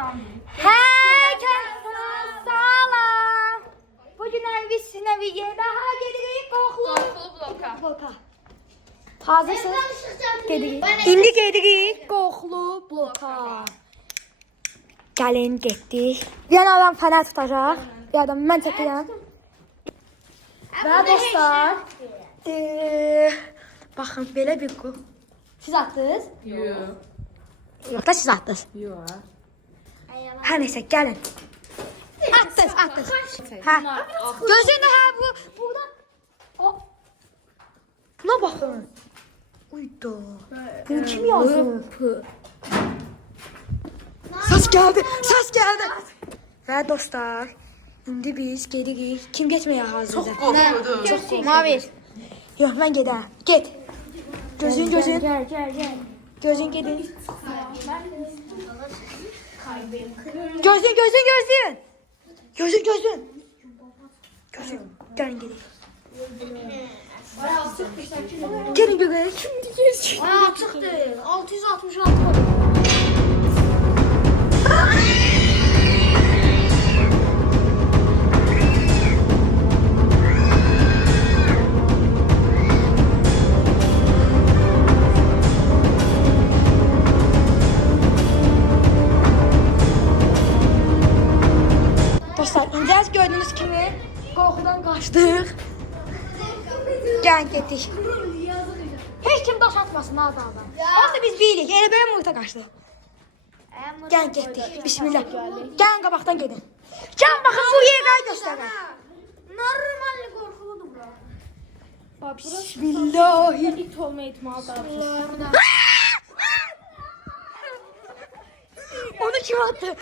Salam. Bugün biz Sinəviyə daha gedirik qoxulu bloka. Hazırsınız? Gedirik. İndi gedirik qoxulu bloka. Gəlin getdik. Bir adam fənər tutacaq. Bir adam mən çəkirəm. Və dostlar, baxın belə bir qox. Siz atdınız? Yox da siz atdınız. Yox. Hər neysə, gəlin. Atdınız. Hə. Gözünü burada. Buna baxın. Uydu. Bunu kim yazdı? Səs gəldi. Və dostlar, indi biz gedirik. Kim getməyə hazırdır? Çox qorxudum. Mavir. Yox, mən gedəm. Get. Gözün. Gəl. Gözün gedin. Gözün. Gəlin gedin. Gelin göbeğe. Şimdi gezecek. Aa çıktı. 666 oldu. Dostlar, incəz gördüğünüz kimi qorxudan qaçdıq. Gəlin getdik. Heç kim daş atmasın adamdan. Aslında biz bilirik. Elə belə muhita qaçdıq. Gəlin getdik. Bismillah. Gəlin qabaqdan gedin. Gəlin baxın bu yerləri göstərin. Normal korkuludur bura. Bismillahirrahmanirrahim. İt olma ihtimali daha çok. Onu kim attı?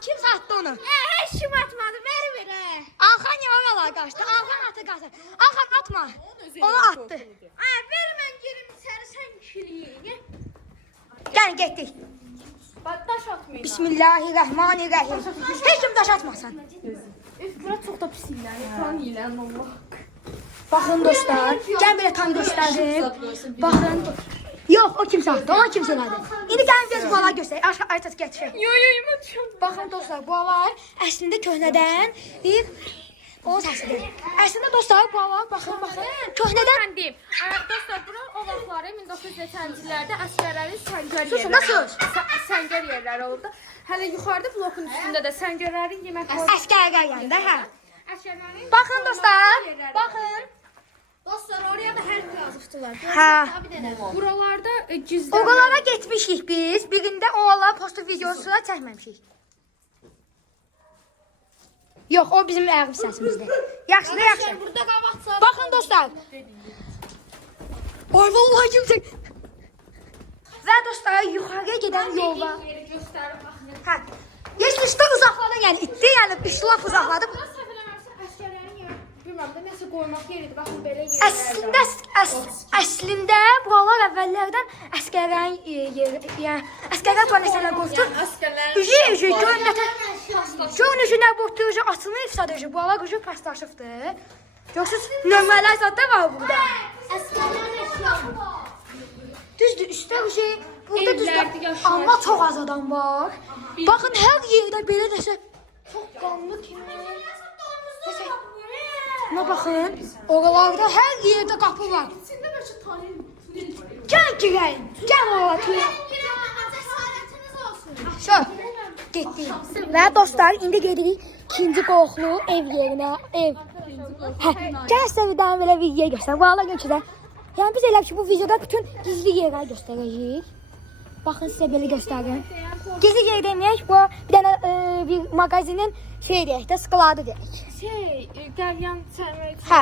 Kim sattı onu? Heç kim atmadı. Ver. Alxan yavalar qaçdı. Alxan qaçdı. Alxan atma. Onu attı. Ver mən girim içəri sən kiliyi. Gəlin getdik. Bak taş atmayın. Bismillahirrahmanirrahim. Heç kim daş atmasın. Üf bura çok da pis ilan. Falan ilan Allah. Baxın dostlar, gəlin belə tam göstərin. Baxın. Yox, o kim sattı? Ona kim söylədi? İndi gəlin biz bu alar göstərək. Aytat gətirək. Yo yumuçum. Baxın dostlar, bu alar əslində köhnədən bir o səsidir. Əslində dostlar, bu alar baxın. Köhnədən Ben diyeyim. Dostlar bura o vaxtları 1980-ci illərdə əsgərlərin səngər Sus, yerləri. nasıl? Səngər yerləri oldu. Hələ yuxarıda blokun üstündə də səngərlərin yemək var. əskərlər yanında, hə. Əsgərlərin Baxın dostlar, baxın. Dostlar oraya da hər yazıbdılar. Hə. buralarda gizli. Oralara getmişik biz. Birində oğlanlar postu videosuna çəkməmişik. Yox, o bizim əqib səsimizdir. Yaxşı. Burada qabaqsa. Baxın dostlar. Ay vallahi kimsə. Və dostlar, yuxarıya gedən yolda. Yeri göstərib baxın. Hə. Yeşillikdə uzaqladı, yəni itdi, yəni işlaf uzaqladı. Burası səfərləməsə əsgərlərin yeri. Bilməm də nəsə qoymaq yeridir. Baxın belə yerlər. Əslində buralar əvvəllərdən əsgərlərin yeri, yəni əsgərlər planetlərlə qoydu. Əsgərlərin Görünüşü nə boyda açılmayıb sadəcə. Buralar qoydu paslaşıbdı. Yoxsuz nömrələr zaten var burada. Əsgərlərin eşyaları. Düzdür, üstə burada Evlərdə düzdür. yaşayır. Amma çox az adam var. Baxın hər yerdə belə nəsə çox qanlı kimi. Nə baxın, oralarda hər yerdə qapı var. İçində bəlkə tanıyın. Gəl girək, gəl oralara. Cəsarətiniz olsun. Şöyle, getdik. Və dostlar, indi gedirik ikinci qorxulu ev yerinə, ev. Hə, gəl sizə bir daha belə bir yer göstərəm. Buralar görün. Yəni biz elə ki bu videoda bütün gizli yerləri göstərəcəyik. Baxın sizə belə göstərim. Gizli yer deməyək, bu bir dənə bir mağazinin şey deyək də, skladı deyək. Qəlyan çərmək. Hə.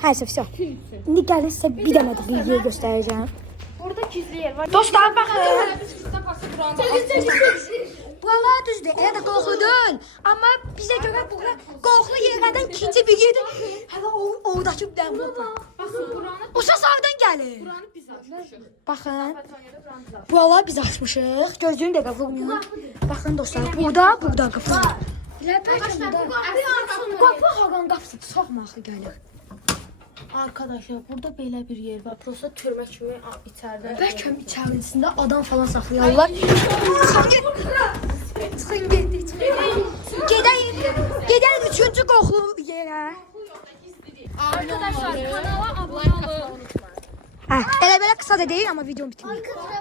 Hər şey. İndi gəlin sizə bir dənə də bir yer göstərəcəm. Burada gizli yer var. Dostlar baxın. Biz Buralar düzdür, elə də qorxudun. Amma bizə görə bura qorxulu yerlərdən ikinci bir yerdir. Hələ oradakı bir dənə blok var. Baxın buranı. O səs hardan gəlir? Buranı biz açmışıq. Baxın, Patonyada buranı biz açmışıq. buralar biz açmışıq. Gözünü də vurmayın. Baxın dostlar, burada qapı var. Elə bəlkə burada. Qapı haran qapısı çoxmu axı gəlir. Arkadaşlar burada belə bir yer var. Prosta türmə kimi içəridə. Bəlkə içərisində adam falan saxlayarlar. Arkadaşlar kanala abone olun. Elə belə qısa da deyil amma videom bitmir.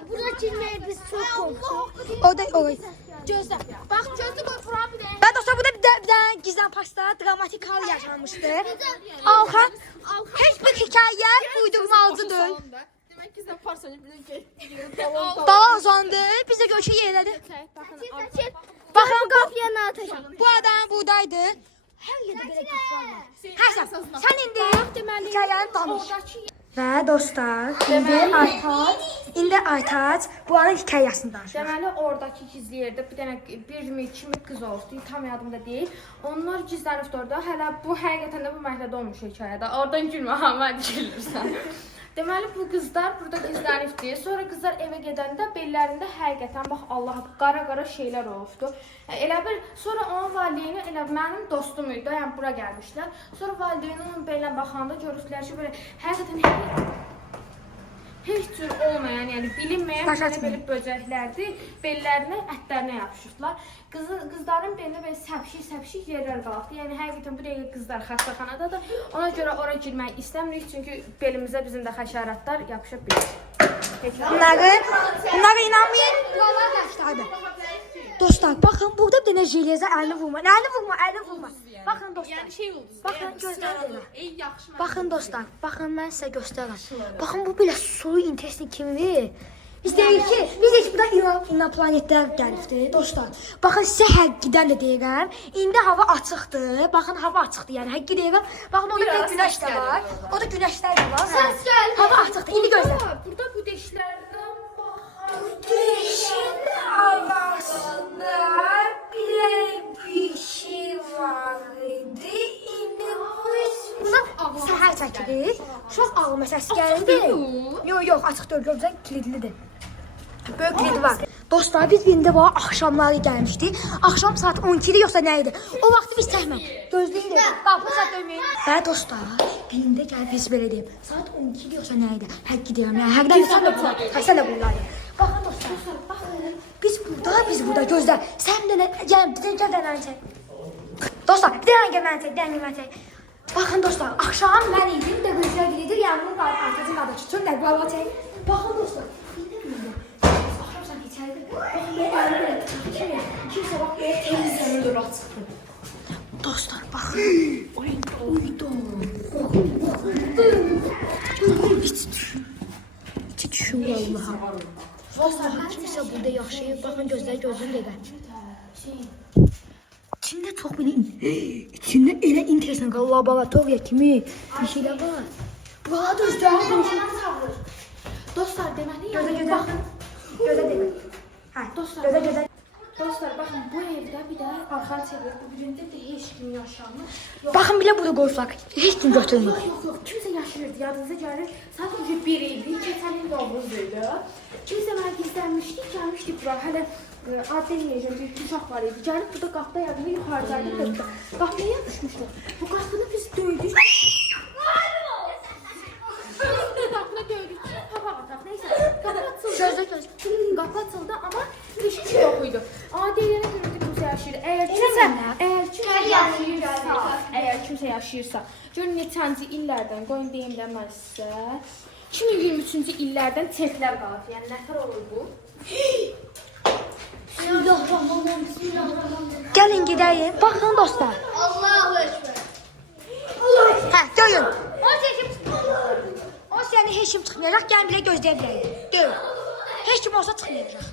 Bura girməyə biz çox qorxuq. O da o. Gözlə. Bax gözlə qoy bura bir də. Ben dostlar burada bir dənə gizlən pasta dramatik hal yaşanmışdı. Alxan heç bir hekayə uydurmalıdır. Demək ki sən parsonu bilin ki. Bala uzandı, biz də görüşə yerlədi. Baxın qapıya atacağım. Bu adam buradaydı. Hər yerdə belə qapılar var. Həsən, sən indi hekayəni danış. Və dostlar, indi Aytaç bu anın hekayəsini danışır. Deməli oradakı gizli yerdə bir dənə bir mi iki mi qız oldu, tam yadımda deyil. Onlar gizlənibdi orada. Hələ bu həqiqətən də bu məhəllədə olmuş hekayədə. Oradan gülmə, hamı gülürsən. Deməli bu qızlar burada gizlənibdi. Sonra qızlar evə gedəndə bellərində həqiqətən bax Allah qara-qara şeylər olubdu. Elə bir sonra onun valideyni elə mənim dostum idi. Yəni bura gəlmişlər. Sonra valideyni onun belinə baxanda görürdülər ki, belə həqiqətən heç cür olmayan, yəni bilinməyən belə böcəklərdir. Bellərinə, ətlərinə yapışırdılar. Qızların belinə belə səpşik yerlər qalxdı. Yəni həqiqətən bu dəqiqə qızlar xəstəxanadadır. Ona görə ora girmək istəmirik çünki belimizə bizim də həşəratlar yapışa bilir. Bunlara inanmayın. Dostlar baxın burada bir dənə jeleza əlini vurma. Əlini vurma. Baxın dostlar. Yəni şey oldu. Baxın gözlərlə. Ey yaxşı. Baxın dostlar. Baxın mən sizə göstərəm. Baxın bu belə sulu intestine kimi. Biz deyirik ki, biz heç burada inaplanetlər gəlibdi dostlar. Baxın sizə həqiqdən də deyirəm. İndi hava açıqdır. Baxın hava açıqdır. Yəni həqiqi deyirəm. Baxın orada bir günəş də var. Orada günəşlər də var. Hava açıqdır. İndi gözlə. Burada bu deşlərdən baxın. Deşin havasında bir şey var idi. İndi səhər çəkilir. Çox ağlama səs gəldi. Yox, açıq deyil. Görürsən, kilidlidir. Böyük kilidi var. Dostlar biz birində var axşamları gəlmişdik. Axşam saat 12-dir yoxsa nə idi? O vaxtı biz çəkmək. Gözləyin. Qapını saat dönməyin. Və dostlar birində gəl biz belə deyim. Saat 12-dir yoxsa nə idi? Həqiqi deyirəm. Yəni həqiqdən sən də bunlardır. Baxın dostlar, baxın. Biz burada gözlə. Sən də gəl dənəni çək. Dostlar, bir dənə çək. Baxın dostlar, axşam mən idim də gözlər gedir. Yəni bunun arxasının qardaşı çox da qala çək. Baxın dostlar. Axşam sən içəridə. Baxın mən əlimə çəkir. Kimsə bax belə temizlənir ora çıxdı. Dostlar, baxın. Uydu. İçi düşür vallaha. Dostlar, kimsə burada yaşayır. Baxın gözlər gözünü də. İçində çox belə içində elə interesant laboratoriya kimi bir şeylər var. Burada düzdür. Dostlar deməli Gözə baxın. Gözə demək. Hə, Dostlar, gözə. Dostlar baxın bu evdə bir də arxan çevir. Bu birində də heç kim yaşamır. Baxın belə burada qoysak heç kim götürmür. Yox, kimsə yaşayırdı. Yadınıza gəlir. Sadəcə bir idi. Keçən il Novruz'uydu. Kimsə mənə gizlənmişdi, gəlmişdi bura. Hələ adlı yiyəcəm, bir uşaq var idi. Gəlib burada qapıda yadında yuxarıdaydı burada. Qapıya yapışmışdı. Bu qapını biz döydük. Qapını döydük. Hava ataq. Neysə. Qapı açıldı. Qapı açıldı amma heç kim yox idi. Amma deyilənə görə də kimsə yaşayırdı. Əgər kimsə yaşayırsa, görün neçənci illərdən, qoyun deyim də mən sizə. 2023-cü illərdən çeklər qalıb. Yəni nətər olur bu? Bismillahirrahmanirrahim. Gəlin gedəyim. Baxın dostlar. Allahu ekber. Hə, görün. O səni heç kim çıxmayacaq. Gəlin belə gözləyə bilərik. Görün. Heç kim olsa çıxmayacaq.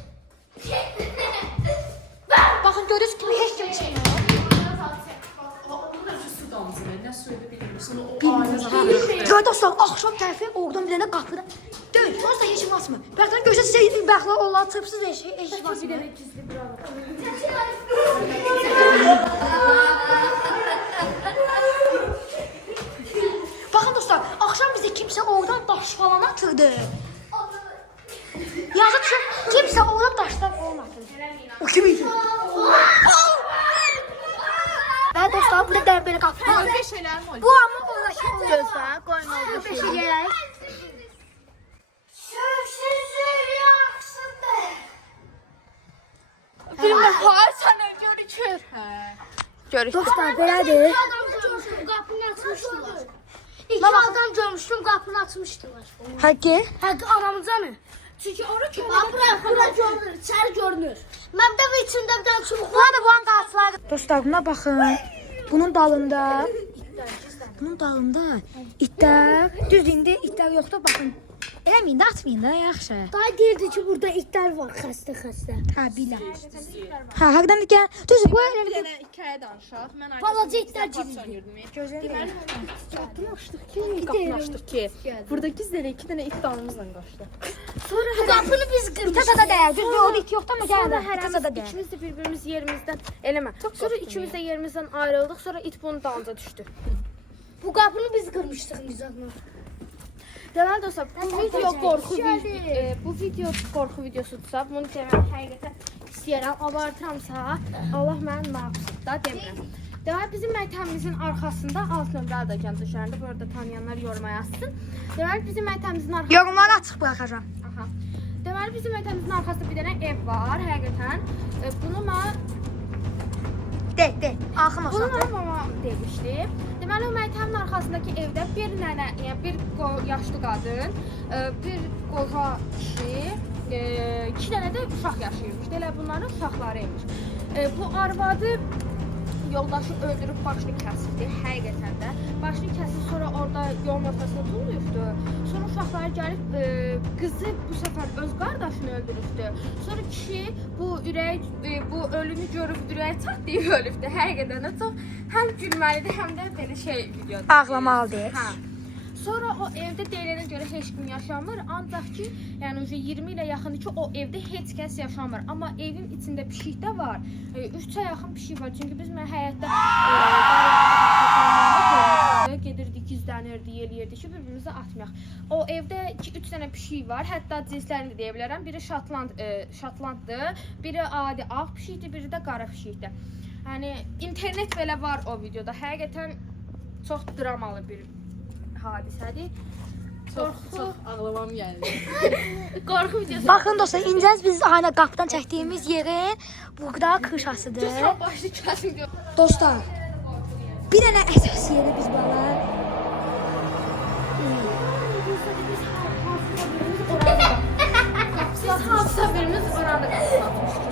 Baxın görürsünüz kimi heç kim çıxmayacaq. Gör dostlar, axşam tərəfi oradan bir dənə qapıda döyün. Onsuz da heç kim açmır. Bəlkə görsə sizə bəxtlər onlar çırpsız heç kim açmır. Bir dənə gizli bir adam. Baxın dostlar, axşam bizə kimsə oradan daş falan atırdı. Yazıq ki, kimsə oradan daşdan falan atırdı. O kim idi? Və dostlar, burada belə qapı var. Bu amma oradakı gözlə, qoyun oldu bir şey yerək. Sözsüzlük yaxşıdır. Bilmə, sən görükür. Görükür. Dostlar, belədir. Qapını açmışdılar. İki adam görmüştüm, qapını açmışdılar. Həqiqi? Həqiqi anamıza mı? Çünki ora bura görünür, içəri görünür. Mən də içində bir dənə çubuq var da bu an qapılar. Dostlar, buna baxın. Bunun dalında itlər, düz indi itlər yoxdur, baxın. Eləməyin də, atmayın da, yaxşı. Day deyirdi ki, burada itlər var, xəstə. Hə, biləm. Hə, həqiqdən də gəl. Düz bu elə Bir dənə hekayə danışaq. Mən balaca itlər girdi. gözlərim. Qapını açdıq ki, burada gizlənə 2 dənə it dalımızla qaçdı. Sonra qapını biz qırmışıq. İtə da düz o it yoxdur amma gəl də. İtə da İkimiz də bir-birimiz yerimizdən eləmə. Sonra ikimiz də yerimizdən ayrıldıq. Sonra it bunun dalınca düşdü. Bu qapını biz qırmışdıq Nizamla. Deməli dostlar, bu video qorxu videosudursa, bunu demək həqiqətən istəyirəm, abartıramsa, Allah mənim məqsud da demirəm. Deməli, bizim məktəbimizin arxasında alt nömrəli də gəldi düşərində, bu arada tanıyanlar yoruma yazsın. Deməli, bizim məktəbimizin arxasında... Yorumları açıq buraxacam. Deməli, bizim məktəbimizin arxasında bir dənə ev var, həqiqətən. Bunu mən... Axın Bunu mənə mamam demişdi. Deməli, o məktəbin arxasındakı evdə bir nənə, yəni bir yaşlı qadın, bir qoca kişi, 2 dənə də uşaq yaşayırmış. Elə bunların uşaqları imiş. Bu arvadı yoldaşı öldürüb başını kəsibdi, həqiqətən də. Başını kəsib, sonra orada yolun ortasına tulluyubdu. Sonra uşaqları gəlib, qızı bu səfər öz qardaşını öldürübdü. Sonra kişi bu ölünü görüb ürəyi çatlayıb ölübdü. Həqiqətən də çox həm gülməlidir, həm də belə videodur. Ağlamalıdır. Hə. Sonra o evdə deyilənə görə heç kim yaşamır, ancaq ki, yəni 20 ilə yaxındır ki, o evdə heç kəs yaşamır. Amma evin içində pişik də var, 3-ə yaxın pişik var. Çünki biz həyətdə gedirdik, gizlənirdik, eləyirdik ki, bir-birimizə atmayaq. O evdə 2-3 dənə pişik var, hətta cinslərini də deyə bilərəm. Biri şotlanddır, biri adi ağ pişikdir, biri də qara pişikdir. Yəni, internet belə var o videoda. Həqiqətən çox dramalı bir hadisədir. Çox ağlamam gəldi. Qorxu videosu. Baxın dostlar, incəz biz ayna qapıdan çəkdiyimiz yerin burada kışasıdır. Çox başlı kəsim yox. Dostlar, bir dənə əsas yeri biz bala. Hansısa birimiz oranda qapısını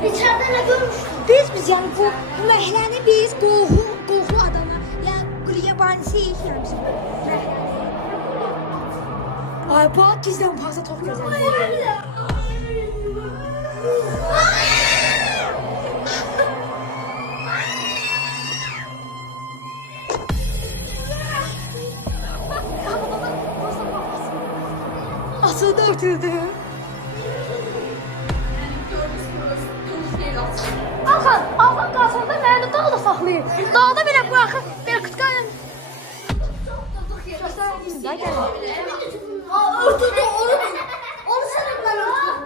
İçəridə nə görmüşdük? Biz yəni bu məhləni biz qoxu adama, yəni qriyabansiyik yəni bizim məhləni. Ay bak gizlən fazla çox gözəl. Asıldı örtüldü. Alxan qalsanda məni dağda saxlayır. Dağda belə buraxır, belə qıtqayın. Örtüldü onu sen ben örtüldüm.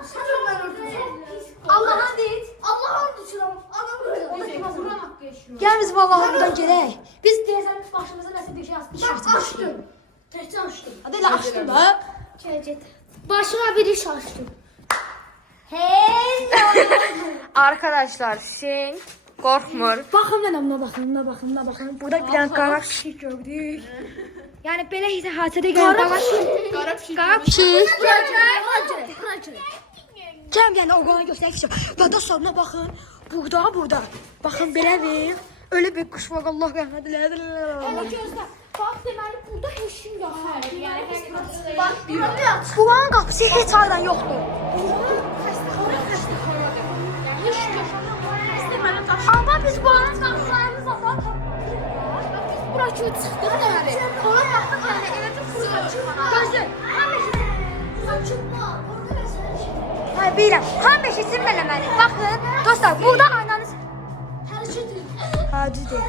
Allah'ın değil. Allah'ın düşürüm. Gel biz vallahi buradan gelək. Biz deyəsən başımıza nəsə bir şey açmışıq. Açdım. Təkcə açdım. Hadi elə açdım da. Gələcək. Başıma bir iş açdım. Hey! Arkadaşlar Hüseyin qorxmur. Baxın mənə buna baxın. Burada bir dənə qara pişik gördük. Yəni belə heç hadisədə gəldi. Qara pişik. Cəm yəni oğlana göstərək ki. Və də sonuna baxın. Burada. Baxın belədir. Öyle bir kuş var Allah rəhmət eləsin. Elə gözlə. Bax deməli burada heç kim yoxdur. Yəni həqiqətən Bax buranın qapısı heç aydan yoxdur. Amma biz buranın qapılarını zaten bura kimi çıxdıq deməli. ona baxdıq yəni elə bir fırça çıxana. Gözlə. Hayır bilirəm. Hamı eşitsin məni. Baxın dostlar burada aynanız hərəkət edir. Ha düzdür.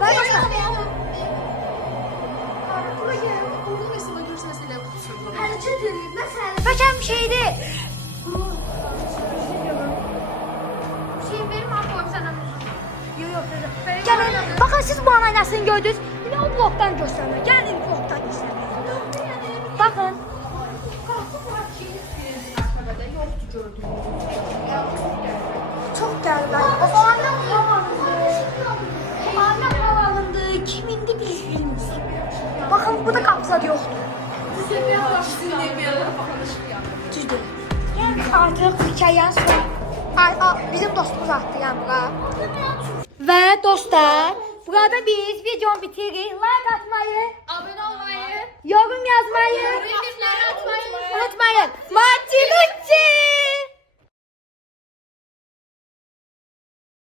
Ben dostlar. Hərəkət edir. Məsələn. Bəlkə bir şeydir. Hüseyin verim abi qoyum sənə. Yok. Gəlin. Baxın siz bu aynasını gördünüz. Bir o blokdan göstərmə. Gəlin blokdan göstərmə. Baxın. Çok geldi. O annem havalındı. Annem havalındı. Kimindi bilmiyoruz. Bakın bu da kapısı zad yoxdur. Düzdür. Yəni artıq hekayənin sonu. Bizim dostumuz atdı yəni bura. Və dostlar, burada biz videonu bitiririk. Like atmayı, Abunə olmayı, yorum yazmayı